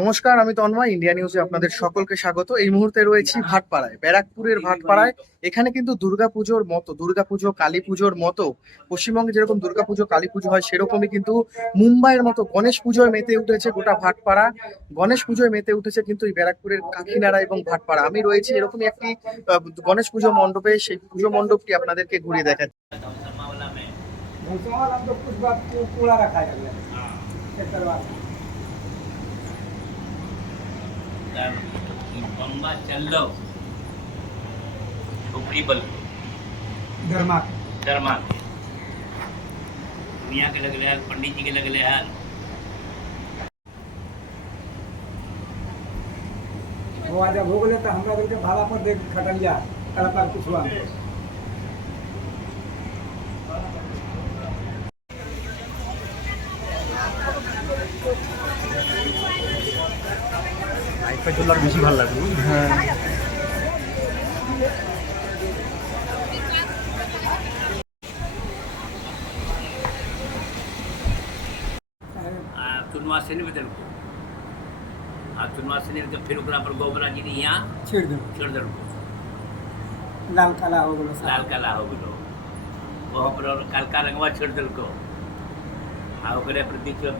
নমস্কার আমি তন্ময় ইন্ডিয়া নিউজে আপনাদের সকলকে স্বাগত। এই মুহূর্তে রয়েছি ভাটপাড়ায় ব্যারাকপুরের ভাটপাড়ায়। এখানে কিন্তু দুর্গাপুজোর মতো দুর্গাপুজো কালী পুজোর মতো পশ্চিমবঙ্গে যেরকম দুর্গাপুজো কালী পুজো হয় সেরকমই কিন্তু মুম্বাইয়ের মতো গণেশ পুজোয় মেতে উঠেছে গোটা ভাটপাড়া। গণেশ পুজোয় মেতে উঠেছে কিন্তু এই ব্যারাকপুরের কাকিনাড়া এবং ভাটপাড়া। আমি রয়েছি এরকমই একটি গণেশ পুজো মণ্ডপে। সেই পুজো মণ্ডপটি আপনাদেরকে ঘুরিয়ে দেখা बंबा चल्लव ठोकरीबल धर्मा धर्मा मियाँ के लगले हाल पंडित जी के लगले हाल। हो, वो आजा भोग लेता हमरा के भाला पर देख खटलिया कलपा कुछवा कलाकार कुछ हुआ বেশি ভালো লাগবে হ্যাঁ चुनवा से नहीं बदल को आ चुनवा से नहीं तो फिर ओकरा पर गोबरा जी ने यहाँ छेड़ दो छोड़ दल लाल काला हो गलो लाल काला हो गलो वहाँ पर और कालका रंगवा छोड़ दल को आ ओकरे पर बीच में